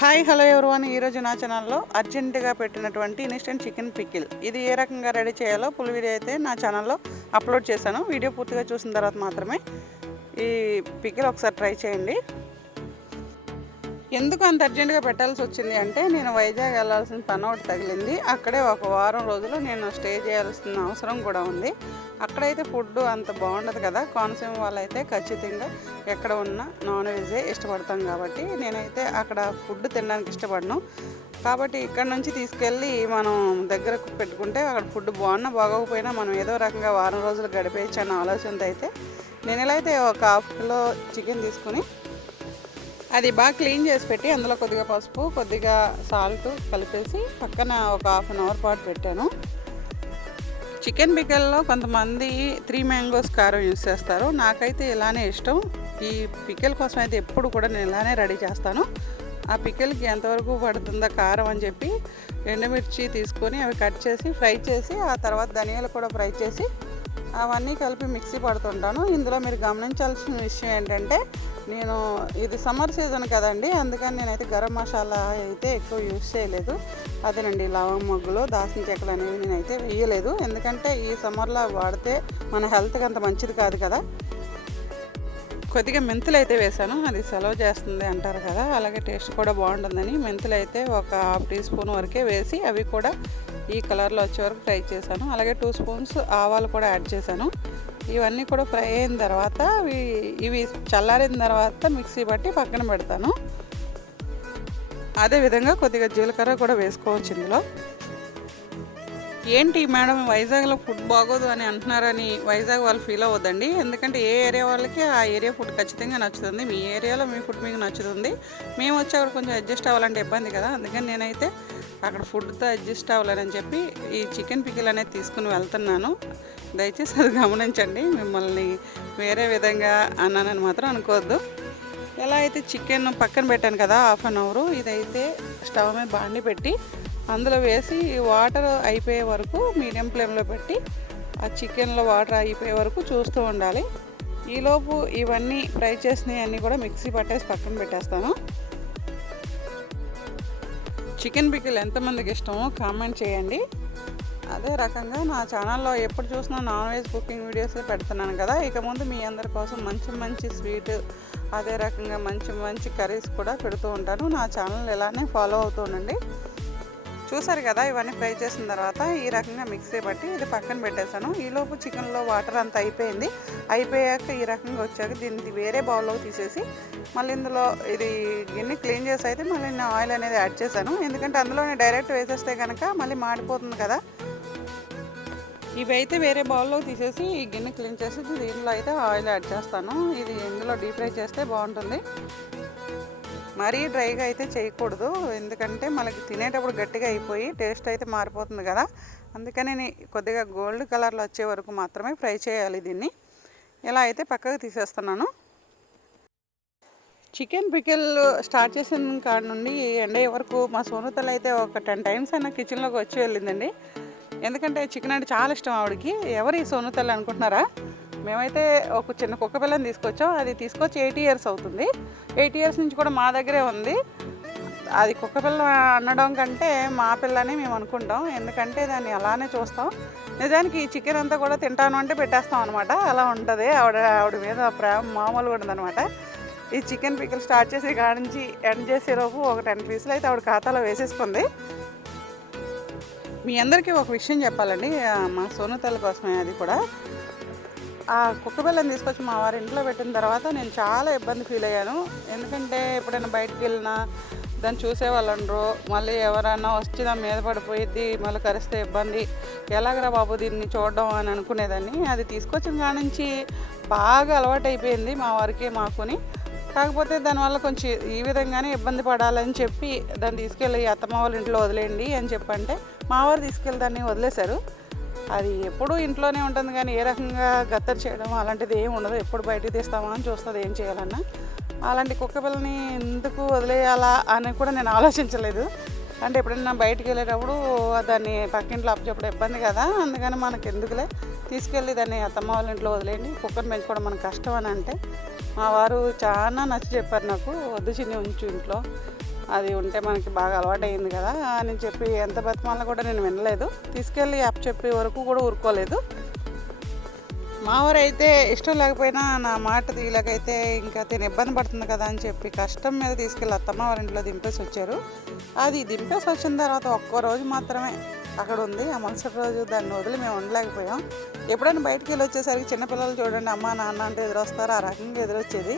Hi hello everyone, ఈరోజు నా ఛానల్లో అర్జెంటుగా పెట్టినటువంటి ఇన్స్టెంట్ చికెన్ పికిల్ ఇది ఏ రకంగా రెడీ చేయాలో ఫుల్ వీడియో అయితే నా ఛానల్లో అప్లోడ్ చేశాను. వీడియో పూర్తిగా చూసిన తర్వాత మాత్రమే ఈ పికిల్ ఒకసారి ట్రై చేయండి. ఎందుకు అంత అర్జెంటుగా పెట్టాల్సి వచ్చింది అంటే, నేను వైజాగ్ వెళ్ళాల్సిన పని ఒకటి తగిలింది. అక్కడే ఒక వారం రోజులు నేను స్టే చేయాల్సిన అవసరం కూడా ఉంది. అక్కడైతే ఫుడ్ అంత బాగుండదు కదా. కోనసీమ వాళ్ళైతే ఖచ్చితంగా ఎక్కడ ఉన్నా నాన్ వెజే ఇష్టపడతాం కాబట్టి నేనైతే అక్కడ ఫుడ్ తినడానికి ఇష్టపడను. కాబట్టి ఇక్కడ నుంచి తీసుకెళ్ళి మనం దగ్గరకు పెట్టుకుంటే అక్కడ ఫుడ్ బాగున్నా బాగోకపోయినా మనం ఏదో రకంగా వారం రోజులు గడిపేయచ్చు అన్న ఆలోచనతో అయితే నేను ఇలా అయితే ఒక ½ కిలో చికెన్ తీసుకుని అది బాగా క్లీన్ చేసి పెట్టి అందులో కొద్దిగా పసుపు కొద్దిగా సాల్ట్ కలిపేసి పక్కన ఒక ½ అవర్ పాటు పెట్టాను. చికెన్ పికిల్లో కొంతమంది 3 మ్యాంగోస్ కారం యూస్ చేస్తారు. నాకైతే ఇలానే ఇష్టం. ఈ పికిల్ కోసం అయితే ఎప్పుడు కూడా నేను ఇలానే రెడీ చేస్తాను. ఆ పికిల్కి ఎంతవరకు పడుతుందో కారం అని చెప్పి ఎండుమిర్చి తీసుకొని అవి కట్ చేసి ఫ్రై చేసి ఆ తర్వాత ధనియాలు కూడా ఫ్రై చేసి అవన్నీ కలిపి మిక్సీ పడుతుంటాను. ఇందులో మీరు గమనించాల్సిన విషయం ఏంటంటే, నేను ఇది సమ్మర్ సీజన్ కదండి, అందుకని నేనైతే గరం మసాలా అయితే ఎక్కువ యూజ్ చేయలేదు. అదేనండి లవంగ మొగ్గులు దాల్చిన చెక్కలు అనేవి నేనైతే వేయలేదు. ఎందుకంటే ఈ సమ్మర్లో వాడితే మన హెల్త్కి అంత మంచిది కాదు కదా. కొద్దిగా మెంతులు అయితే వేసాను, అది సెలవు చేస్తుంది అంటారు కదా, అలాగే టేస్ట్ కూడా బాగుంటుందని మెంతులు అయితే ఒక ½ టీ స్పూన్ వరకే వేసి అవి కూడా ఈ కలర్లో వచ్చే వరకు ఫ్రై చేశాను. అలాగే 2 స్పూన్స్ ఆవాలు కూడా యాడ్ చేశాను. ఇవన్నీ కూడా ఫ్రై అయిన తర్వాత ఇవి చల్లారిన తర్వాత మిక్సీ పట్టి పక్కన పెడతాను. అదేవిధంగా కొద్దిగా జీలకర్ర కూడా వేసుకోవచ్చు ఇందులో. ఏంటి మేడం వైజాగ్లో ఫుడ్ బాగోదు అని అంటున్నారని వైజాగ్ వాళ్ళు ఫీల్ అవ్వద్దండి. ఎందుకంటే ఏ ఏరియా వాళ్ళకి ఆ ఏరియా ఫుడ్ ఖచ్చితంగా నచ్చుతుంది. మీ ఏరియాలో మీ ఫుడ్ మీకు నచ్చుతుంది. మేము వచ్చి అక్కడ కొంచెం అడ్జస్ట్ అవ్వాలంటే ఇబ్బంది కదా. అందుకని నేనైతే అక్కడ ఫుడ్తో అడ్జస్ట్ అవ్వాలని చెప్పి ఈ చికెన్ పికిల్ అనేది తీసుకుని వెళ్తున్నాను. దయచేసి అది గమనించండి. మిమ్మల్ని వేరే విధంగా అన్నానని మాత్రం అనుకోవద్దు. ఎలా అయితే చికెన్ పక్కన పెట్టాను కదా ½ అవర్, ఇదైతే స్టవ్ మీద బాండి పెట్టి అందులో వేసి వాటర్ అయిపోయే వరకు మీడియం ఫ్లేమ్లో పెట్టి ఆ చికెన్లో వాటర్ అయిపోయే వరకు చూస్తూ ఉండాలి. ఈలోపు ఇవన్నీ ఫ్రై చేసినవి అన్నీ కూడా మిక్సీ పట్టేసి పక్కన పెట్టేస్తాను. చికెన్ పికిల్ ఎంతమందికి ఇష్టమో కామెంట్ చేయండి. అదే రకంగా నా ఛానల్లో ఎప్పుడు చూసినా నాన్ వెజ్ కుకింగ్ వీడియోస్ పెడుతున్నాను కదా. ఇక ముందు మీ అందరి కోసం మంచి మంచి స్వీట్, అదే రకంగా మంచి మంచి కర్రీస్ కూడా పెడుతూ ఉంటాను. నా ఛానల్ ఇలానే ఫాలో అవుతూ ఉండండి. చూసారు కదా, ఇవన్నీ ఫ్రై చేసిన తర్వాత ఈ రకంగా మిక్సీ బట్టి ఇది పక్కన పెట్టేశాను. ఈలోపు చికెన్లో వాటర్ అంతా అయిపోయాక ఈ రకంగా వచ్చాక దీన్ని వేరే బౌల్లో తీసేసి మళ్ళీ ఇందులో ఇది గిన్నె క్లీన్ చేసి అయితే మళ్ళీ నేను ఆయిల్ అనేది యాడ్ చేశాను. ఎందుకంటే అందులోనే డైరెక్ట్ వేసేస్తే కనుక మళ్ళీ మాడిపోతుంది కదా. ఇవి అయితే వేరే బౌల్లో తీసేసి ఈ గిన్నె క్లీన్ చేసి దీనిలో అయితే ఆయిల్ యాడ్ చేస్తాను. ఇది ఇందులో డీప్ ఫ్రై చేస్తే బాగుంటుంది. మరీ డ్రైగా అయితే చేయకూడదు, ఎందుకంటే మనకి తినేటప్పుడు గట్టిగా అయిపోయి టేస్ట్ అయితే మారిపోతుంది కదా. అందుకని నేను కొద్దిగా గోల్డ్ కలర్లో వచ్చే వరకు మాత్రమే ఫ్రై చేయాలి దీన్ని. ఇలా అయితే పక్కకు తీసేస్తున్నాను. చికెన్ పికిల్ స్టార్ట్ చేసిన కాడ నుండి ఎండ్ అయ్యే వరకు మా సోనుతలు అయితే ఒక 10 టైమ్స్ అయినా కిచెన్లోకి వచ్చి వెళ్ళిందండి. ఎందుకంటే చికెన్ అంటే చాలా ఇష్టం ఆవిడకి. ఎవరు ఈ సోనుతలు అనుకుంటున్నారా? మేమైతే ఒక చిన్న కుక్క పిల్లని తీసుకొచ్చాం. అది తీసుకొచ్చి 8 ఇయర్స్ అవుతుంది. 8 ఇయర్స్ నుంచి కూడా మా దగ్గరే ఉంది. అది కుక్క పిల్ల అనడం కంటే మా పిల్లని మేము అనుకుంటాం. ఎందుకంటే దాన్ని అలానే చూస్తాం. నిజానికి ఈ చికెన్ అంతా కూడా తింటాను అంటే పెట్టేస్తాం అనమాట. అలా ఉంటుంది ఆవిడ మీద ప్రేమ మామూలుగా ఉండదనమాట. ఈ చికెన్ పికిల్ స్టార్ట్ చేసి కాడి నుంచి ఎండ్ చేసేలోపు ఒక 10 పీసులు అయితే ఆవిడ ఖాతాలో వేసేసుకుంది. మీ అందరికీ ఒక విషయం చెప్పాలండి, మా సోనుతల కోసమే. అది కూడా ఆ కుక్క పిల్లని తీసుకొచ్చి మా వారి ఇంట్లో పెట్టిన తర్వాత నేను చాలా ఇబ్బంది ఫీల్ అయ్యాను. ఎందుకంటే ఎప్పుడైనా బయటకు వెళ్ళినా దాన్ని చూసేవాళ్ళు ఉండరు. మళ్ళీ ఎవరైనా వచ్చి దాని మీద పడిపోయిద్ది, మళ్ళీ కరిస్తే ఇబ్బంది, ఎలాగరా బాబు దీన్ని చూడడం అని అనుకునేదాన్ని. అది తీసుకొచ్చిన కాడ నుంచి బాగా అలవాటు అయిపోయింది మా వారికి మాకుని. కాకపోతే దానివల్ల కొంచెం ఈ విధంగానే ఇబ్బంది పడాలని చెప్పి దాన్ని తీసుకెళ్ళి అత్తమ్మ వాళ్ళ ఇంట్లో వదిలేయండి అని చెప్పంటే మా వారు తీసుకెళ్ళి దాన్ని వదిలేశారు. అది ఎప్పుడూ ఇంట్లోనే ఉంటుంది కానీ ఏ రకంగా గత్తర్ చేయడం అలాంటిది ఏమి ఉండదు. ఎప్పుడు బయటికి తీస్తామా అని చూస్తుంది ఏం చేయాలన్నా. అలాంటి కుక్క పిల్లని ఎందుకు వదిలేయాలా అని కూడా నేను ఆలోచించలేదు. అంటే ఎప్పుడైనా బయటికి వెళ్ళేటప్పుడు దాన్ని పక్కింట్లో అప్పచెప్పుడు ఇబ్బంది కదా. అందుకని మనకు ఎందుకులే తీసుకెళ్ళి దాన్ని అత్తమ్మ వాళ్ళ ఇంట్లో వదిలేయండి, కుక్కను పెంచుకోవడం మనకు కష్టం అని అంటే మా వారు చాలా నచ్చి చెప్పారు నాకు, వద్దు చిన్ని ఉంచు ఇంట్లో, అది ఉంటే మనకి బాగా అలవాటైంది కదా అని చెప్పి ఎంత బతిమాలను కూడా నేను వినలేదు. తీసుకెళ్ళి చెప్పే వరకు కూడా ఊరుకోలేదు. మా ఊరైతే ఇష్టం లేకపోయినా నా మాట తీయలేకైతే ఇంకా తిని ఇబ్బంది పడుతుంది కదా అని చెప్పి కష్టం మీద తీసుకెళ్ళి అత్తమ్మ వారి ఇంట్లో దింపేసి వచ్చారు. అది దింపేసి వచ్చిన తర్వాత ఒక్కో రోజు మాత్రమే అక్కడ ఉంది. ఆ మరుసటి రోజు దాన్ని వదిలి మేము ఉండలేకపోయాం. ఎప్పుడైనా బయటికి వెళ్ళి వచ్చేసరికి చిన్నపిల్లలు చూడండి అమ్మ నాన్న అంటే ఎదురొస్తారు, ఆ రకంగా ఎదురొచ్చేది.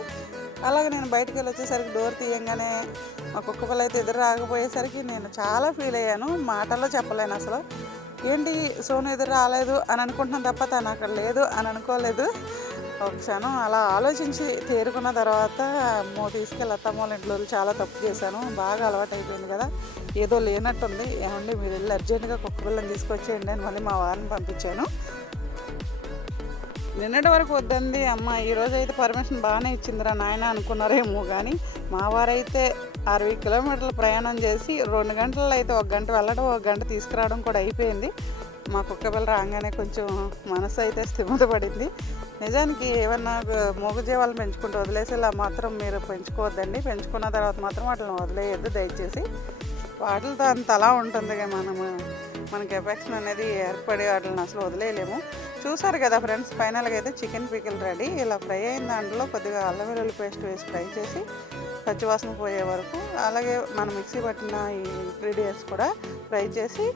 అలాగే నేను బయటికి వెళ్ళి వచ్చేసరికి డోర్ తీయంగానే మా కుక్క పిల్ల అయితే ఎదురు రాకపోయేసరికి నేను చాలా ఫీల్ అయ్యాను. మాటల్లో చెప్పలేను అసలు. ఏంటి సోను ఎదురు రాలేదు అని అనుకుంటున్నాను తప్ప తను అక్కడ లేదు అని అనుకోలేదు. ఒక క్షణం అలా ఆలోచించి తేరుకున్న తర్వాత అమ్మో తీసుకెళ్ళి అత్తమ్మ వాళ్ళ ఇంట్లో చాలా తప్పు చేశాను, బాగా అలవాటు అయిపోయింది కదా, ఏదో లేనట్టుంది, ఏమండి మీరు వెళ్ళి అర్జెంటుగా కుక్క పిల్లని తీసుకొచ్చేయండి అని మళ్ళీ మా వారిని పంపించాను. నిన్నటి వరకు వద్దండి అమ్మ, ఈరోజు అయితే పర్మిషన్ బాగానే ఇచ్చిందిరా నాయన అనుకున్నారేమో, కానీ మా వారైతే 60 కిలోమీటర్ల ప్రయాణం చేసి 2 గంటల్లో అయితే 1 గంట వెళ్ళడం 1 గంట తీసుకురావడం కూడా అయిపోయింది. మా కుక్క పిల్ల రాగానే కొంచెం మనసు అయితే స్థిమిత పడింది. నిజానికి ఏమన్నా మూగజీవాలను పెంచుకుంటూ వదిలేసేలా మాత్రం మీరు పెంచుకోవద్దండి. పెంచుకున్న తర్వాత మాత్రం వాటిని వదిలేయద్దు దయచేసి. వాటితో అంత అలా ఉంటుంది, మనకి ఎఫెక్షన్ అనేది ఏర్పడి వాటిని అసలు వదిలేయలేము. చూసారు కదా ఫ్రెండ్స్, ఫైనల్గా అయితే చికెన్ పికిల్ రెడీ. ఇలా ఫ్రై అయిన దాంట్లో కొద్దిగా అల్లం వెల్లుల్లి పేస్ట్ వేసి ఫ్రై చేసి పచ్చివాసన పోయే వరకు, అలాగే మనం మిక్సీ పట్టిన ఈ ఇంగ్రీడియంట్స్ కూడా ఫ్రై చేసి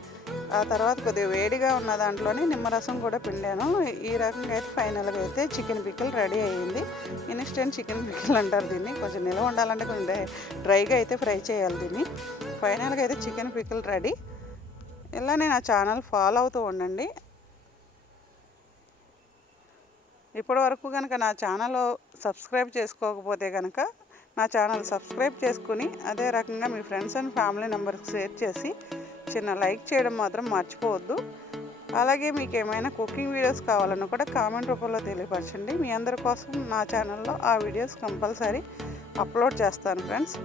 ఆ తర్వాత కొద్దిగా వేడిగా ఉన్న దాంట్లోనే నిమ్మరసం కూడా పిండాను. ఈ రకంగా అయితే ఫైనల్గా అయితే చికెన్ పికిల్ రెడీ అయ్యింది. ఇన్స్టెంట్ చికెన్ పికిల్ అంటారు దీన్ని. కొంచెం నిల్వ ఉండాలంటే కొంచెం డ్రైగా అయితే ఫ్రై చేయాలి దీన్ని. ఫైనల్గా అయితే చికెన్ పికిల్ రెడీ. ఇలానే నా ఛానల్ ఫాలో అవుతూ ఉండండి. ఇప్పటి వరకు కనుక నా ఛానల్ సబ్స్క్రైబ్ చేసుకోకపోతే కనుక నా ఛానల్ సబ్స్క్రైబ్ చేసుకుని అదే రకంగా మీ ఫ్రెండ్స్ అండ్ ఫ్యామిలీ మెంబర్స్కి షేర్ చేసి చిన్న లైక్ చేయడం మాత్రం మర్చిపోవద్దు. అలాగే మీకు ఏమైనా కుకింగ్ వీడియోస్ కావాలన్నా కూడా కామెంట్ రూపంలో తెలియపరచండి. మీ అందరి కోసం నా ఛానల్లో ఆ వీడియోస్ కంపల్సరీ అప్లోడ్ చేస్తాను ఫ్రెండ్స్.